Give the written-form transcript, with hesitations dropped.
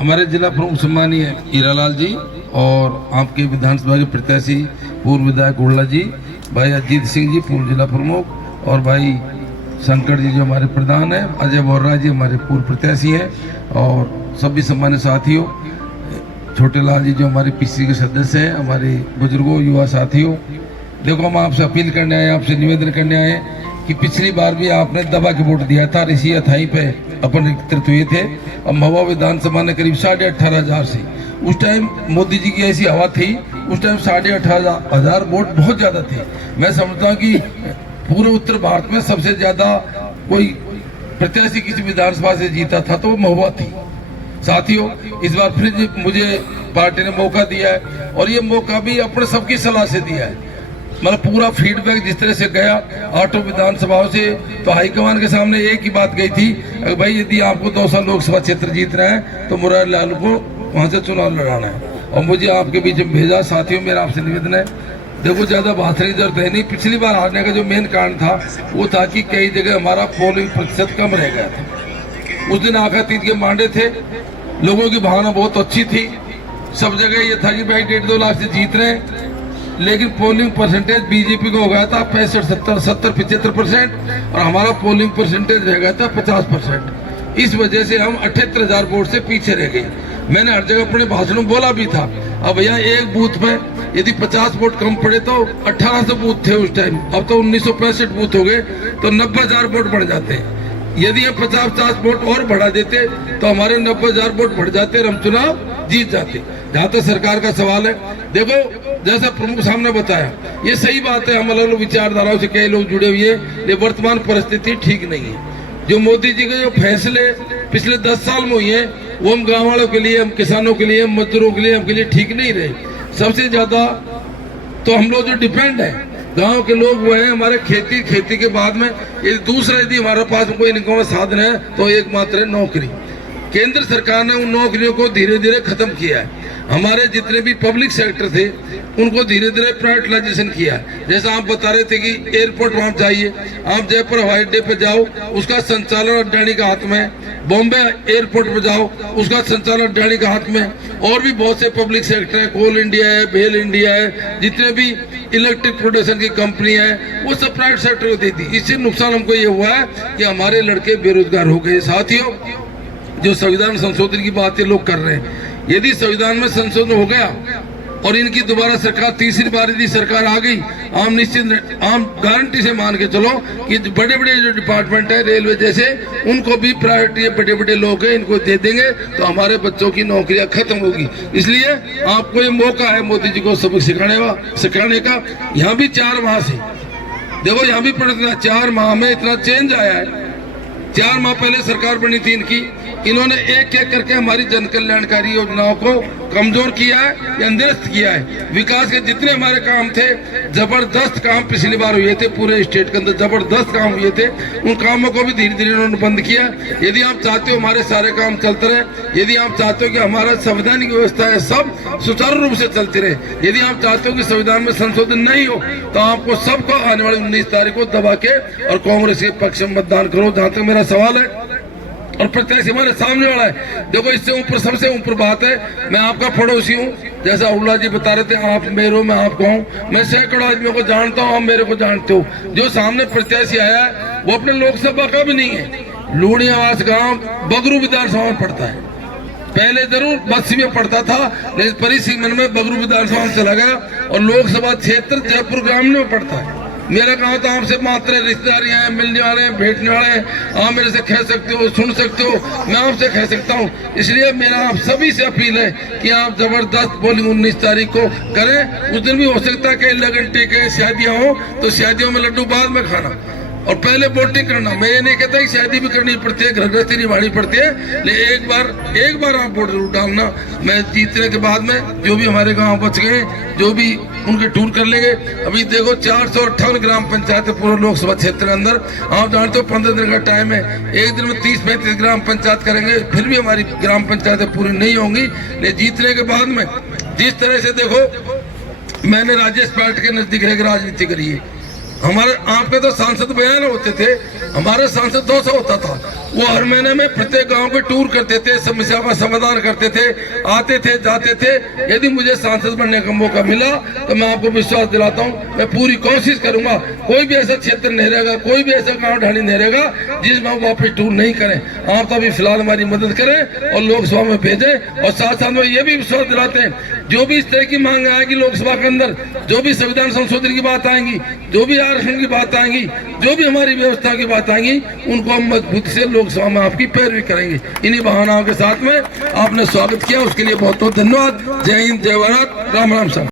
हमारे जिला प्रमुख सम्मानीय हीरालाल जी और आपके विधानसभा के प्रत्याशी पूर्व विधायक उड़ला जी, भाई अजीत सिंह जी पूर्व जिला प्रमुख, और भाई शंकर जी जो हमारे प्रधान हैं, अजय बोर्रा जी हमारे पूर्व प्रत्याशी हैं, और सभी सम्मान्य साथियों, छोटे लाल जी जो हमारे पीसी के सदस्य हैं, हमारे बुजुर्गों, युवा साथियों, देखो हम आपसे अपील करने आए, आपसे निवेदन करने आए कि पिछली बार भी आपने दबा के वोट दिया था, इसी अथाई पे अपन एकत्रित हुए थे। अब महुआ विधानसभा ने करीब 18,500 से, उस टाइम मोदी जी की ऐसी हवा थी, उस टाइम 18,500 वोट बहुत ज्यादा थे। मैं समझता हूँ कि पूरे उत्तर भारत में सबसे ज्यादा कोई प्रत्याशी किसी विधानसभा से जीता था तो वो महुआ थी। साथियों, इस बार फिर मुझे पार्टी ने मौका दिया है, और ये मौका भी अपने सबकी सलाह से दिया है। मतलब पूरा फीडबैक जिस तरह से गया 8 विधानसभाओं से, तो हाईकमान के सामने एक ही बात गई थी, भाई यदि आपको 200 लोकसभा क्षेत्र जीतना है तो मुरारी लाल को वहां से चुनाव लड़ाना है, और मुझे आपके बीच में भेजा। साथियों, मेरा आपसे निवेदन है, देखो ज्यादा भाषण की जरूरत है नहीं। पिछली बार हारने का जो मेन कारण था वो था कि कई जगह हमारा पोलिंग प्रतिशत कम रह गया था। उस दिन आखा तीत के मांडे थे, लोगों की भावना बहुत अच्छी थी, सब जगह ये था कि भाई 1.5-2 लाख से जीत रहे हैं, लेकिन पोलिंग परसेंटेज बीजेपी को हो गया था 65-70-75%, और हमारा पोलिंग परसेंटेज रह गया था 50%। इस वजह से हम 78,000 वोट से पीछे रह गए। मैंने हर जगह अपने भाषणों में बोला भी था, अब भैया एक बूथ में यदि 50 वोट कम पड़े तो 1800 बूथ थे उस टाइम, अब तो 1965 बूथ हो गए, तो 90,000 वोट बढ़ जाते हैं। यदि हम 50 वोट और बढ़ा देते तो हमारे 90,000 वोट बढ़ जाते और हम चुनाव जीत जाते। जहाँ तक सरकार का सवाल है, देखो जैसा प्रमुख साहब ने बताया, ये सही बात है, हम अलग अलग विचारधाराओं से कई लोग जुड़े हुए हैं, ये वर्तमान परिस्थिति ठीक नहीं है। जो मोदी जी के जो फैसले पिछले 10 साल में हुए हैं वो हम गाँव वालों के लिए, हम किसानों के लिए, मजदूरों के लिए, हमके लिए ठीक नहीं रहे। सबसे ज्यादा तो हम लोग जो डिपेंड है गांव के लोग वो है हमारे खेती के बाद में यदि दूसरा यदि हमारे पास कोई इनकम का साधन है तो एकमात्र है नौकरी। केंद्र सरकार ने उन नौकरियों को धीरे धीरे खत्म किया है। हमारे जितने भी पब्लिक सेक्टर थे उनको धीरे धीरे प्राइवेटाइजेशन किया है। जैसा आप बता रहे थे कि एयरपोर्ट वहां जाइए, आप जयपुर हवाई अड्डे पे जाओ उसका संचालन अडानी का हाथ में, बॉम्बे एयरपोर्ट पे जाओ उसका संचालन अडानी का हाथ में, और भी बहुत से पब्लिक सेक्टर है, कोल इंडिया है, बेल इंडिया है, जितने भी इलेक्ट्रिक प्रोडक्शन की कंपनी है वो सब प्राइवेट सेक्टर को दी थी। इससे नुकसान हमको ये हुआ है कि हमारे लड़के बेरोजगार हो गए। साथियों, जो संविधान संशोधन की बात ये लोग कर रहे हैं, यदि संविधान में संशोधन हो गया और इनकी दोबारा सरकार तीसरी बार यदि सरकार आ गई, आम गारंटी से मान के चलो कि बड़े बड़े जो डिपार्टमेंट है रेलवे जैसे, उनको भी प्रायोरिटी बड़े बड़े लोग हैं इनको दे देंगे तो हमारे बच्चों की नौकरियां खत्म होगी। इसलिए आपको ये मौका है मोदी जी को सबक सिखाने का। यहाँ भी 4 माह से देखो, यहाँ भी 4 माह में इतना चेंज आया है। 4 माह पहले सरकार बनी थी इनकी, इन्होंने एक एक करके हमारी जन कल्याणकारी योजनाओं को कमजोर किया है या निरस्त किया है। विकास के जितने हमारे काम थे, जबरदस्त काम पिछली बार हुए थे, पूरे स्टेट के अंदर जबरदस्त काम हुए थे, उन कामों को भी धीरे धीरे उन्होंने बंद किया। यदि आप चाहते हो हमारे सारे काम चलते रहे, यदि आप चाहते हो कि हमारा संवैधानिक व्यवस्था है सब सुचारू रूप से चलती रहे, यदि आप चाहते हो कि संविधान में संशोधन नहीं हो, तो आपको सबको आने वाली 19 तारीख को दबा के और कांग्रेस के पक्ष में मतदान करो। जहाँ तक मेरा सवाल है, और प्रत्याशी हमारे सामने वाला है, देखो इससे ऊपर सबसे ऊपर बात है, मैं आपका पड़ोसी हूँ, जैसा उल्ला जी बता रहे थे, आप मेरे हो मैं आपको हूँ, मैं सैकड़ों आदमियों को जानता हूँ, आप मेरे को जानते हो। जो सामने प्रत्याशी आया है वो अपने लोकसभा का भी नहीं है, लूड़ियावास गांव बगरू विधानसभा में पड़ता है। पहले जरूर बस्सी में पड़ता था, लेकिन परिसीमन में बगरू विधानसभा में चला गया, और लोकसभा क्षेत्र जयपुर ग्रामीण में पड़ता है। मेरा गाँव तो आपसे मात्र रिश्तेदारी हैं, मिलने वाले हैं, भेजने वाले हैं, आप मेरे से कह सकते हो, सुन सकते हो, मैं आपसे कह सकता हूँ। इसलिए मेरा आप सभी से अपील है कि आप जबरदस्त पोलिंग 19 तारीख को करें। उस दिन भी हो सकता है कि लगन टीके शादियाँ हो तो शादियों में लड्डू बाद में खाना, और पहले वोटिंग करना। मैं ये नहीं कहता कि शादी भी करनी पड़ती है, गृहस्थी निभानी पड़ती है, लेकिन एक बार आप वोट जरूर डालना। मैं जीतने के बाद में जो भी हमारे गांव बच गए, जो भी उनके टूर कर लेंगे। अभी देखो 458 ग्राम पंचायत है पूरे लोकसभा क्षेत्र के अंदर। आप जानते हो 15 दिन का टाइम है, एक दिन में 30-35 ग्राम पंचायत करेंगे, फिर भी हमारी ग्राम पंचायतें पूरी नहीं होंगी। लेकिन जीतने के बाद में जिस तरह से देखो मैंने राजेश पार्टी के नजदीक रह राजनीति करी है। हमारे आपके तो सांसद बयान होते थे, हमारे सांसद 200 होता था। वो हर महीने में प्रत्येक गांव के टूर करते थे, समस्या का समाधान करते थे, आते थे जाते थे। यदि मुझे सांसद बनने का मौका मिला तो मैं आपको विश्वास दिलाता हूं, मैं पूरी कोशिश करूंगा। कोई भी ऐसा क्षेत्र नहीं रहेगा, कोई भी ऐसा गांव ढाणी नहीं रहेगा जिसमें हम वापस टूर नहीं करें। आप तो अभी फिलहाल हमारी मदद करें और लोकसभा में भेजें। और साथ साथ में ये भी विश्वास दिलाते हैं, जो भी इस तरह की मांग आएगी लोकसभा के अंदर, जो भी संविधान संशोधन की बात आएंगी, जो भी आरक्षण की बात आएंगी, जो भी हमारी व्यवस्था की बात आएंगी, उनको हम मजबूती से लोकसभा में आपकी पैरवी करेंगे। इन्हीं बहानाओं के साथ में आपने स्वागत किया, उसके लिए बहुत बहुत धन्यवाद। जय हिंद, जय भारत, राम राम साहब।